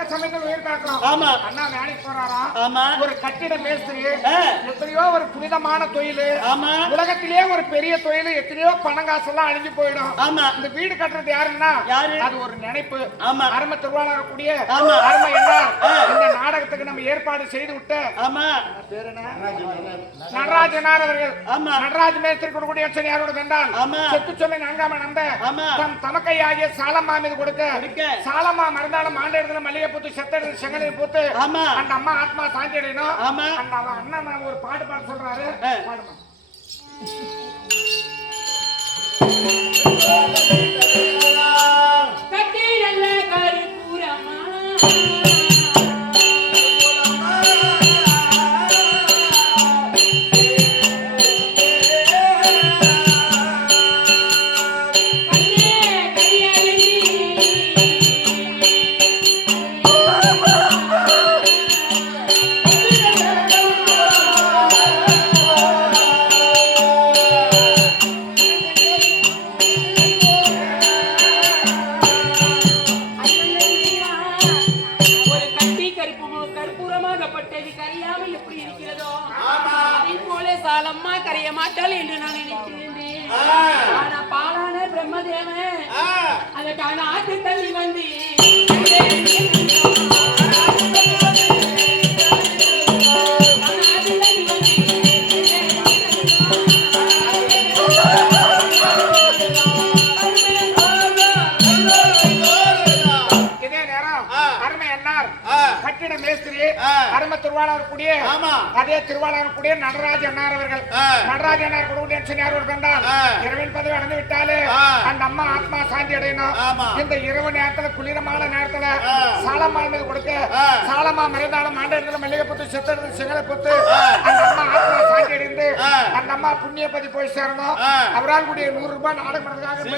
தக்க சமயத்தில் உயிர் காக்கலாம். ஆமா. அண்ணா வேலைக்கு போறாரா? ஆமா. ஒரு கட்டிட மேஸ்திரி. எத்தனையோ ஒரு புனிதமான தொழில். ஆமா. உலகத்திலேயே ஒரு பெரிய தொழில். எத்தனையோ பணம் காசெல்லாம் அழிஞ்சு போயிடும். ஆமா. இந்த வீடு கட்டுறது யாருன்னா அது ஒரு நினைப்பு. ஆமா. அருமை திருவாளர் கூடிய ஆமா. அருமை என்ன இந்த நாடகத்துக்கு நம்ம ஏற்பாடு செய்து விட்டு ஆமா பேர் என்ன நடராஜனார் அவர்கள். ஆமா. நடராஜ மேஸ்திரி கொடுக்கூடிய யாரோட வென்றால் செத்து சொல்லி நான்காம நம்ப தம் தமக்கையாகிய சாலம்மா மீது கொடுக்க சாலம்மா மறந்தாலும் மாண்டெடுத்துல மல்லிகை பூத்து செத்த செங்கலை பூத்து அந்த அம்மா ஆத்மா சாந்தி அடையணும். அந்த அண்ணன் ஒரு பாட்டு பாட சொல்றாரு. பாடுமா சாலம்மா கரைய மாட்டாள் என்று நான் நினைக்கிறேன். ஆனா பாலான பிரம்மதேவன் அதற்கான ஆட்டு தள்ளி வந்து கட்டிட மேஸ்திரி அருமை திருவாளர் கூடிய அதே திருவாளர் கூடிய நடராஜ அண்ணார் அவர்கள். நடராஜ அண்ணார் கொடுக்க இரவின் பதவி அடைந்து விட்டாலே அந்த அம்மா ஆத்மா சாந்தி அடையணும். இந்த இரவு நேரத்துல குளிரமான நேரத்துல சாலம்மா மீது கொடுக்க சாலம்மா மறைந்தாலும் மாண்டத்துல மல்லிகை புத்து செத்து சிங்கலை புத்து அந்த அம்மா ஆத்மா சாந்தி அடைந்து அந்த அம்மா புண்ணியபதி போய் சேரணும். அவரால் கூடிய 100 ரூபாய் நாடகம் பண்ணுறதுக்காக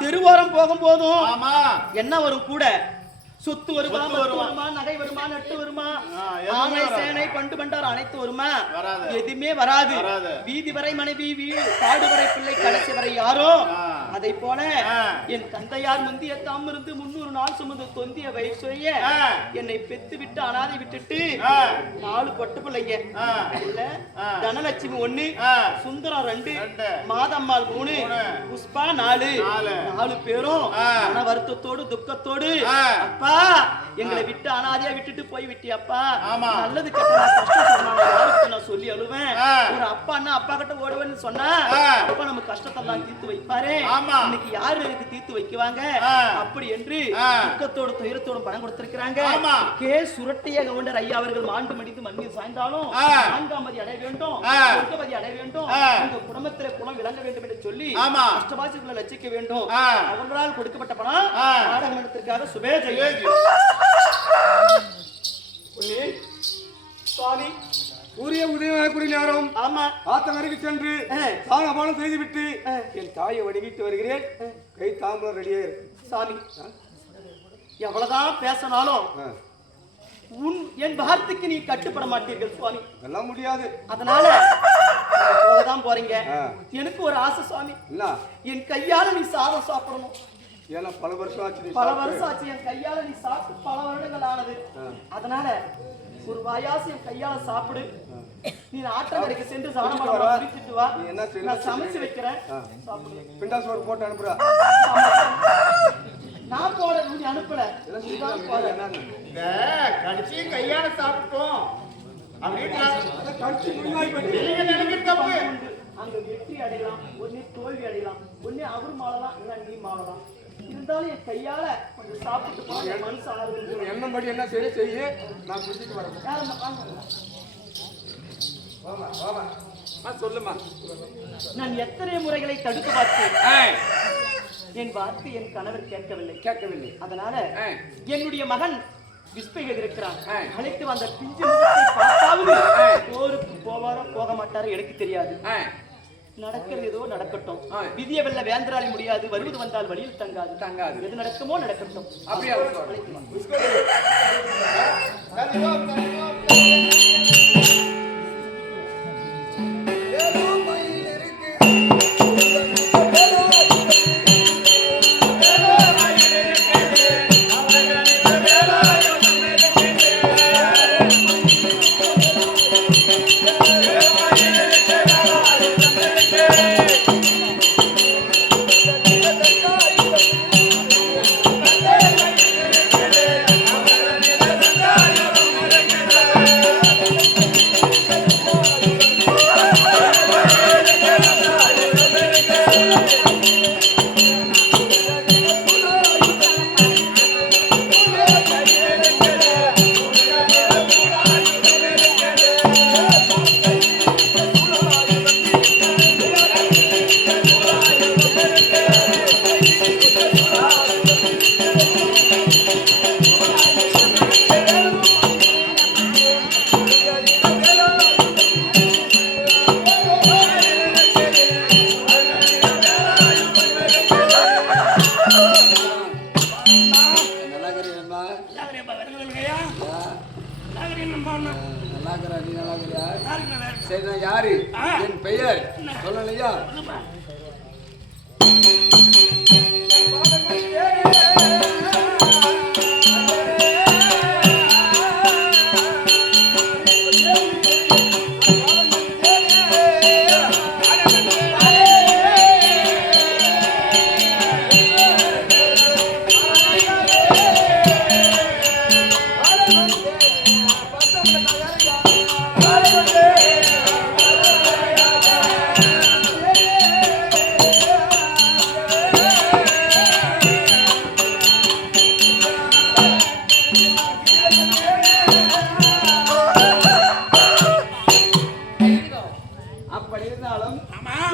திருவோரம் போகும் போதும் என்ன வரும் கூட சொத்து வருமா நகை வருமா நட்டு வருமா ஆமை சேனை பண்டு பண்டார் அனைத்து வருமா எதுவுமே வராது. வீதி வரை மனைவி காடு வரை பிள்ளை கடைசி வரை யாரோ அதை போல என் தந்தையார் முந்திய தாம் இருந்து 300 நாள் சுமந்து தொந்திய வயசுடைய என்னை பெத்து விட்டு அனாதை விட்டுட்டு 4 பட்டு பிள்ளைங்க தனலட்சுமி 1 சுந்தரம் 2 மாதம்மாள் 3 புஷ்பா 4 பேரும் மன வருத்தத்தோடு துக்கத்தோடு அப்பா எங்களை விட்டு அனாதையா விட்டுட்டு போய் விட்டியப்பா நல்லது கஷ்டம் நான் சொல்லி அழுவேன். ஒரு அப்பா அப்பா கிட்ட ஓடுவேன்னு சொன்னா அப்பா நம்ம கஷ்டத்தெல்லாம் தீர்த்து வைப்பாரு. இன்னைக்கு யாரு எனக்கு தீர்த்து வைக்குவாங்க அப்படி என்று துக்கத்தோடு துயரத்தோடு பணம் கொடுத்திருக்கிறாங்க. கே சுரட்டைய கவுண்டர் ஐயா அவர்கள் மாண்டு மடிந்து மண்ணில் சாய்ந்தாலும் 4ஆம் மதி அடைய வேண்டும், சொர்க்கமதி அடைய வேண்டும், இந்த குடும்பத்திலே குலம் விளங்க வேண்டும் என்று சொல்லி கஷ்டவாசிகளை லட்சிக்க வேண்டும். அவர்களால் கொடுக்கப்பட்ட பணம் நாடக மன்றத்திற்காக சுபேஜ ஆத்தங்கரைக்கு சென்று சாணபானம் செய்துவிட்டு என் தாயை வணங்கிட்டு வருகிறேன். கை தாம்பரம் ரெடியா இருக்கு. சாமி எவ்வளவுதான் பேசினாலும் என் வார்த்தைக்கு நீ கட்டுப்பட மாட்டீர்கள் சுவாமி. எல்லாம் முடியாது. அதனால போகதான் போறீங்க. எனக்கு ஒரு ஆசை சுவாமி, என் கையால நீ சாதம் சாப்பிடணும். ஏன்னா பல வருஷம் ஆச்சு என் கையால நீ சாப்பிட்டு பல வருடங்கள் ஆனது. அதனால ஒரு வாயாசி என் கையால சாப்பிடு. நீ ஆற்றங்கரைக்கு சென்று சாணம் வா, நான் சமைச்சு வைக்கிறேன். பிண்டா சோறு போட்டு அனுப்புறா. நான் போட நீ அனுப்பல. கடிச்சு கையால சாப்பிட்டோம் அங்க வெற்றி அடையலாம், ஒன்னே தோல்வி அடையலாம், ஒன்னே அவரு மாறலாம், இல்ல நீ மாறலாம். இருந்தாலும் என் கையால கொஞ்சம் சாப்பிட்டு போன மனசு ஆகுது. என்னபடி என்ன செய்ய நான் புரிஞ்சுட்டு வரேன். சொல்லுமா. நான் எத்தனை முறைகளை தடுத்து பார்த்தேன். என் வார்த்தை என் கணவர் கேட்கவில்லை. அதனால என்னுடைய மகன் விஸ்பேகர் இருக்கிறான். அழைத்து வந்த பிஞ்சு முகத்தை பார்த்தாவது போருக்கு போவாரோ போக மாட்டாரோ எனக்கு தெரியாது. நடக்கிறது ஏதோ நடக்கட்டும். விதிய வெல்ல வேந்தராளி முடியாது, வருவது வந்தால் வழியில் தங்காது. எது நடக்குமோ நடக்கட்டும். அப்படியே சரி, நான் யாரு, என் பெயர் சொல்லலையா?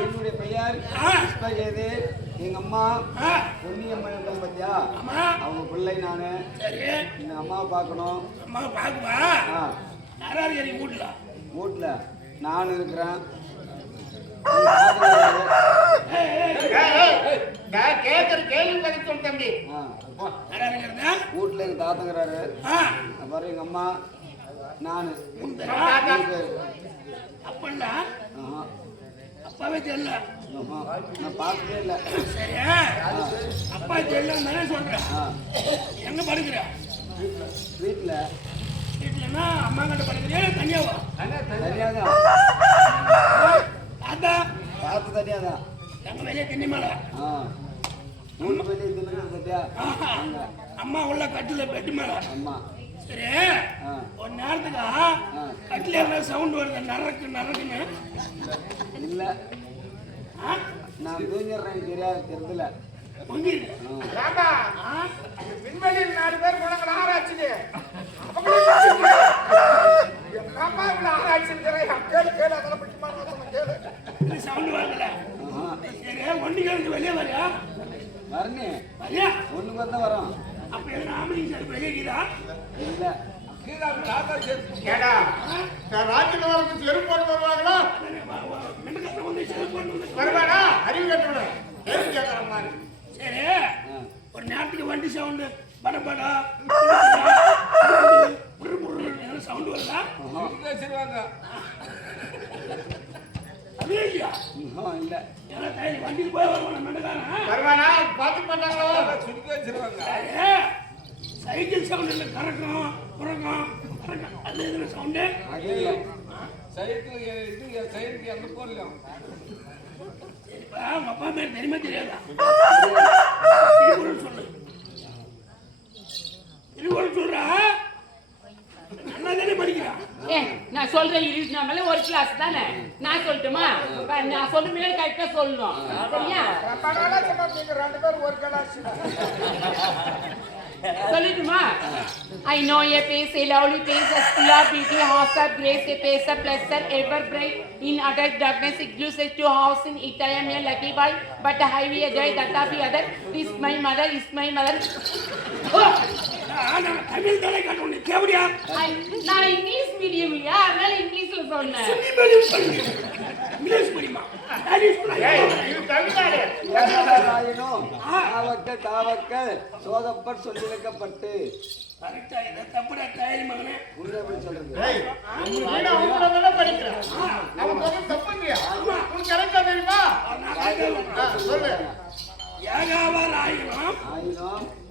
என்னுடைய பெயர் எங்க அம்மா பொன்னியம்மன் இருக்காங்க பாத்தியா, அவங்க பிள்ளை நானு. இந்த அம்மாவை பார்க்கணும். வீட்டுல நானும் இருக்கிறேன். வீட்டுல எங்க தாத்தங்கிறாரு. அப்புறம் எங்க அம்மா நானு. அப்பாவே தெரியல, நான் பார்த்ததே இல்லை. சரியா? அப்பா தெரியல சொல்றேன். எங்க படுக்கிற? வீட்டுல. வீட்டுலன்னா அம்மா கிட்ட படுக்கிறியா தனியாவா? தனியாதான். அதான் பார்த்து தனியாதான். எங்க வெளியே திண்ணி மேல வீட்டு வெளியே தின்னு தட்டியா. அம்மா உள்ள கட்டில பெட்டு மேல. அம்மா சரி, ஒரு நேரத்துக்கு கட்டில சவுண்ட் வருது, நரக்குன்னு. இல்ல, நான் தூங்கிடுறேன். தெரியாதுல விண்வெளியில் 4 பேர் போனாங்க ஆராய்ச்சி. ஆராய்ச்சி கேளு அதெல்லாம் கேளு. சவுண்ட் வருதுல. சரி, ஒண்ணுக்கு வெளியே வரையா? வரனே வரையா? ஒண்ணுக்கு தான் வரோம். அப்ப எதுனா ஆம்பளைங்க சார் வெளியே இருக்குதா? இல்ல, ஏடா ராஜ்யத்துல வரது செருப்பு போட்டு வருவாங்களா வருவாடா அறிவு கட்டணும் கேட்கற மாதிரி சரி ஒரு நேரத்துக்கு வண்டி சவுண்டு படபடா சவுண்ட் வருதா பேசிடுவாங்க அதே இல்லையா இல்ல வண்டிக்கு போய் வருவானா பார்த்து பண்ணாங்களோ சுத்தி வச்சிருவாங்க சைக்கிள் சவுண்ட் இல்லை கறக்கும் புறக்கும் அது எதுல சவுண்டு சைக்கிள் இது சைக்கிள் எந்த போடலாம் உங்க அப்பா பேர் தெரியுமா தெரியாதா சொல்லு திருக்குறள் சொல்றா அண்ணா தானே படிக்கிறா நான் சொல்றேன் நம்மள ஒரு கிளாஸ் தானே நான் சொல்லட்டுமா நான் சொல்ற மேல கரெக்டா சொல்லணும் சரியா ரெண்டு பேரும் ஒரு கிளாஸ் சொல்லட்டுமா I know a face, a lovely face, as full of beauty, house of grace, a face of pleasure, ever bright in utter darkness, it gives us to house in it. I am a lucky boy, but I will enjoy that of the other. Is my mother, is my mother. Tamil தானே காட்டணும் கேவடியா நான் English medium இல்லையா அதனால இங்கிலீஷ்ல சொன்னேன் English மீடியமா தாவக்கல் சோதப்பர் சொல்லிருக்கப்பட்டு கரெக்டா இதை தப்புடா தாயரி மகனே சொல்றது படிக்கிறேன் தெரியுமா சொல்லு யாகாவால் ஆயிரம்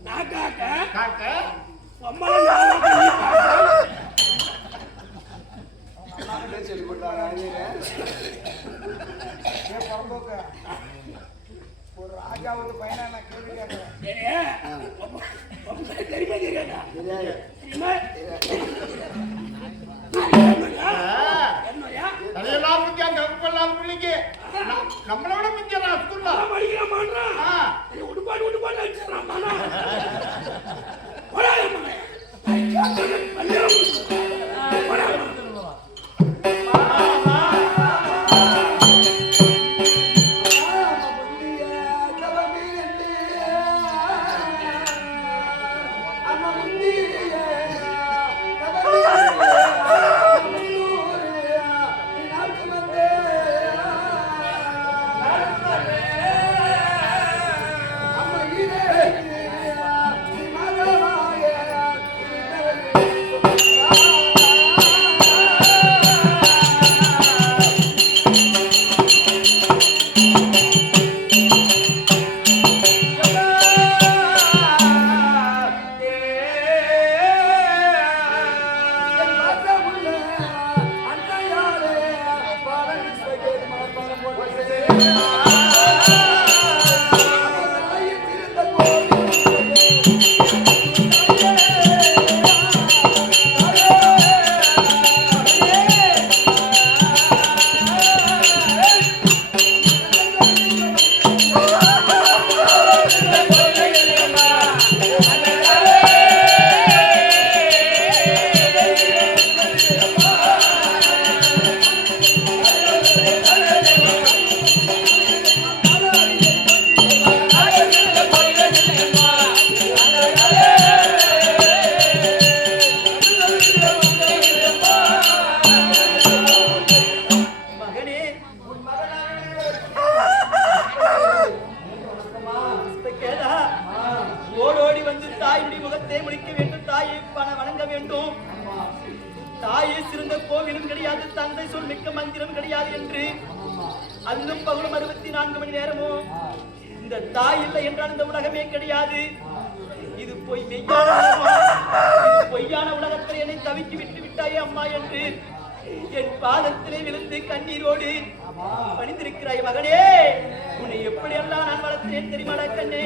நாக்காக்க காக்க சொல்லி கொடுத்தாங்க ஒரு ராஜாவுக்கு பையனா நான் கேள்வி கேட்கிறேன் தெரியுமா தெரியாதா தலையெல்லாம் முக்கியம் கப்பெல்லாம் பிள்ளைக்கு நம்மளோட முக்கியம் ஸ்கூல்ல உடுப்பாடு உடுப்பாடு அடிச்சிடறான் அல்லும் பகலும் 64 மணி நேரமும் இந்த தாய் இல்லை என்றால் இந்த உலகமே கிடையாது. இது பொய்யான உலகத்தில் என்னை தவிக்கி விட்டு விட்டாயே அம்மா என்று என் பாதத்திலே விழுந்து கண்ணீரோடு பணிந்திருக்கிறாய் மகனே. உன்னை எப்படியெல்லாம் நான் வளர்த்தேன் தெரியுமாடா கண்ணே.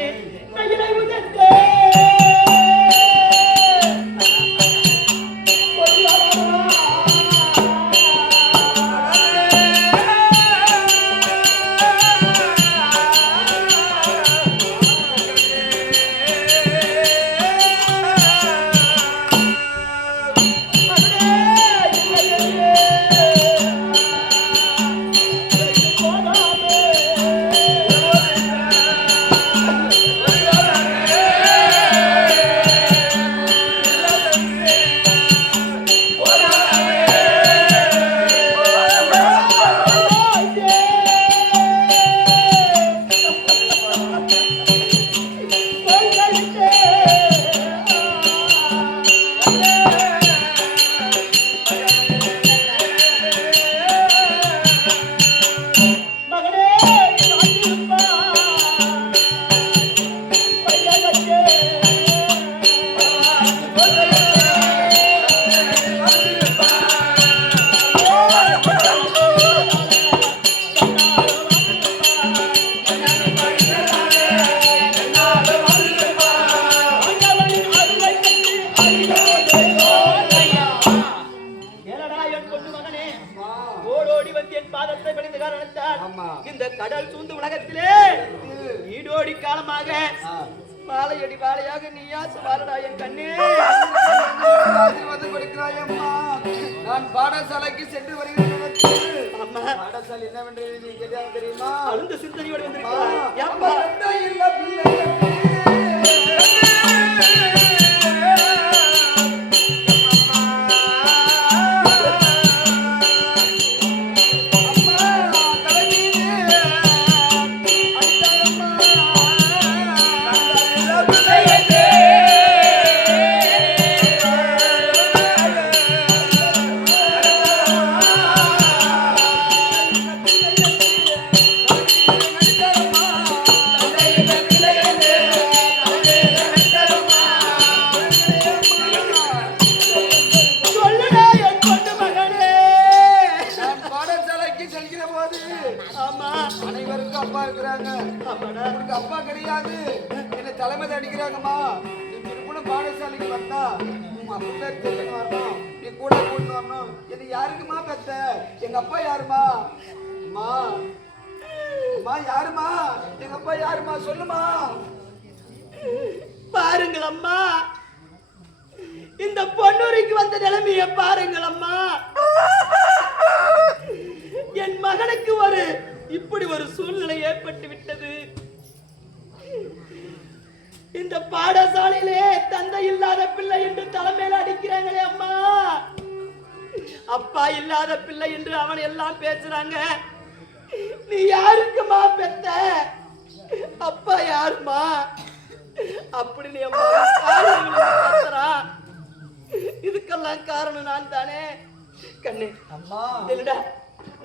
இந்த கடல் சூழ்ந்த உலகத்திலே ஈடோடி காலமாக மாலையடி வாழையாக நீயா சுவாரடா என் கண்ணே. வந்து கொடுக்கிறாய் அம்மா. நான் பாடசாலைக்கு சென்று வருகிறேன். அம்மா பாடசாலை என்னவென்று நீ கேட்டால் தெரியுமா? அழுந்த சிந்தனையோடு வந்திருக்கிறாய். அப்பா இல்ல பிள்ளை அப்பா கிடையாது. என்ன தலைமை அடிக்கிறாங்கம்மா. நீ கூட பாடசாலைக்கு வந்தா அப்பா தெரியும் வரணும். நீ கூட கூட்டு வரணும். என்ன யாருக்குமா பெத்த? எங்க அப்பா யாருமா? அம்மா அம்மா யாருமா? எங்க அப்பா யாருமா? சொல்லுமா. பாருங்கள் அம்மா, இந்த பொன்னூருக்கு வந்த நிலைமையை பாருங்கள் அம்மா. என் மகனுக்கு இப்படி ஒரு சூழ்நிலை ஏற்பட்டு விட்டது. இந்த பாடசாலையிலே தந்தை இல்லாத பிள்ளை என்று தலைமையில அடிக்கிறாங்களே அம்மா. அப்பா இல்லாத பிள்ளை என்று அவன் எல்லாம் பேசுறாங்க. நீ யாருக்குமா பெத்த? அப்பா யாருமா? அப்படின்னு இதுக்கெல்லாம் காரணம் நான் தானே. கண்ணே அம்மா இல்லடா,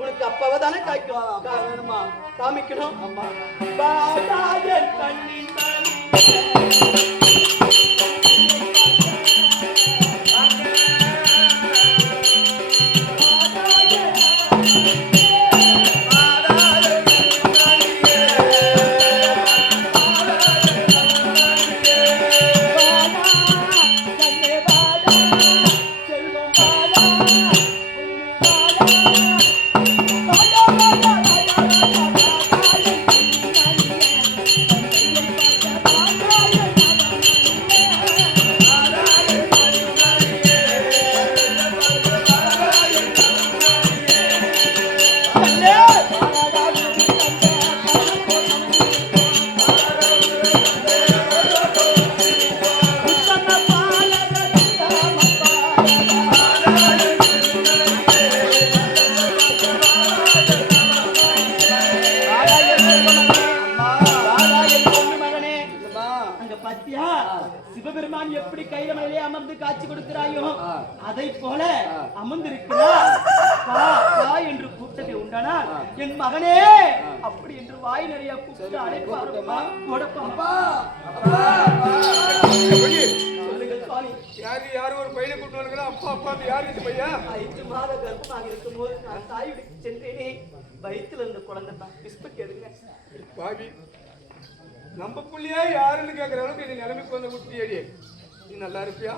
உனக்கு அப்பாவை தானே வேணுமா காமிக்கணும். அம்மா பாடாதன் கண்ணின் மணி சிவபெருமான் எப்படி கைலமலையிலே அமர்ந்து காட்சி கொடுக்கிறாயோ அதை போல அமர்ந்திருக்கிறார். என்று கூப்பிட்டதை உண்டானால் என் மகனே அப்படி என்று வாய் நிறைய கூப்பிட்டு அழைப்பாருமா. சொல்லுங்கள் சுவாமி. யாரு ஒரு பையனை கூப்பிட்டு வருகிறா? அப்பா அப்பா யாரு இந்த பையன்? 5 மாத கர்ப்பமாக இருக்கும் போது நான் தாய் வீட்டுக்கு சென்றேனே. வயிற்றுல இருந்த குழந்தை தான் பிஸ்பட் எடுங்க. பாவி நம்ம புள்ளியா யாருன்னு கேட்கிற அளவுக்கு இந்த நிலைமைக்கு வந்து விட்டியடி. நீ நல்லா இருப்பியா?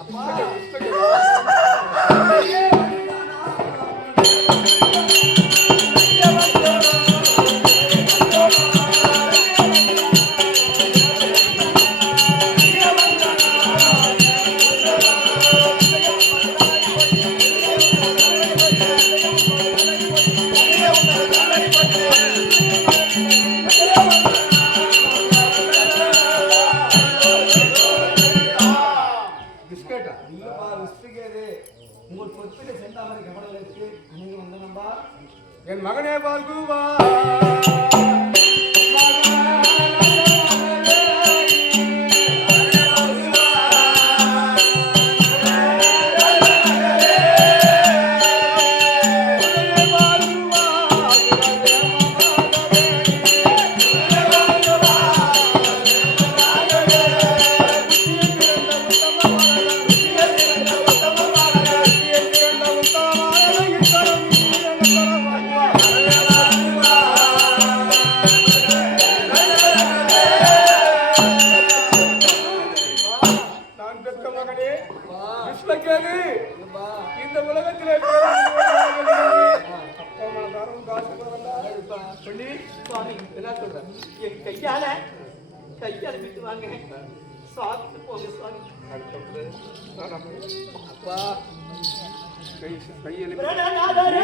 அப்பா என் மகனே பால்குவா இந்த உலகத்திலே பண்ணி சுவாமி என்ன சொல்ற? என் கையால விட்டு வாங்க, சாப்பிட்டு போங்க சுவாமி. அப்பா கையில் பிரணநாதரே.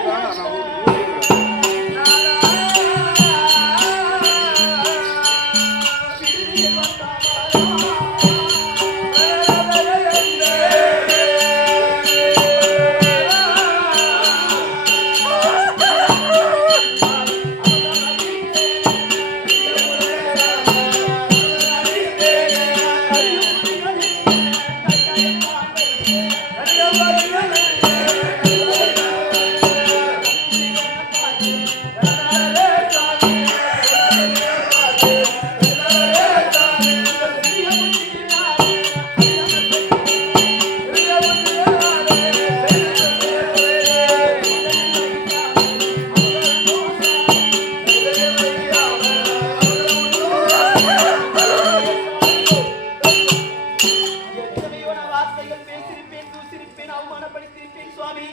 அவமானப்படுத்தியிருப்பேன் சுவாமி.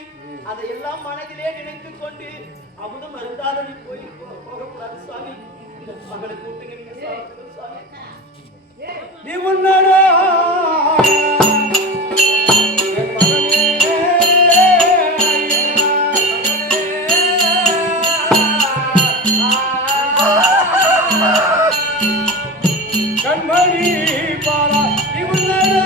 அதையெல்லாம் மனதிலே நினைத்துக் கொண்டு அமுதம் அருந்தாத நீ போகக்கூடாது சுவாமி. மகளை கூட்டுங்க நீங்க சுவாமி. நீ முன்னாடா கண்மணி பாரா நீ முன்னாடா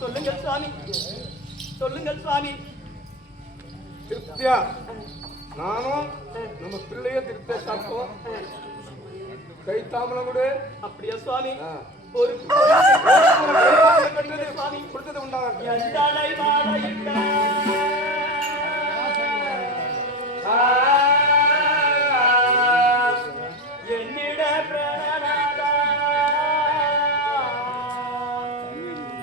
சொல்லுங்கள் சுவாமி, சொல்லுங்கள் சுவாமி. திருப்தியா நானும் நம்ம பிள்ளைய திருப்தியா சாப்பிட்டோம். கை தாமலம் கூட அப்படியா சுவாமி? ஒரு சுவாமி கொடுத்தது உண்டாக எந்தனை மாலையிட்ட